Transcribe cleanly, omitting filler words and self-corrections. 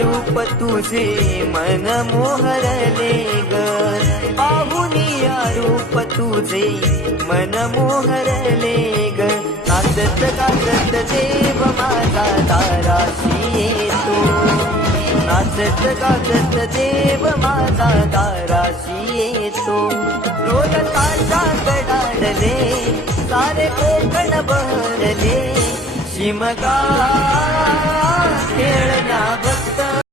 रूप तुझे मन मोहरले ग पाहुनिया रूप तुझे मन मोहरले ग नाचत गाजत देव माझा दाराशी येतो नाचत गाजत देव माझा दाराशी येतो रोल ताशा कडाडले सारे कोकण बहरले शिमगा खेळण्या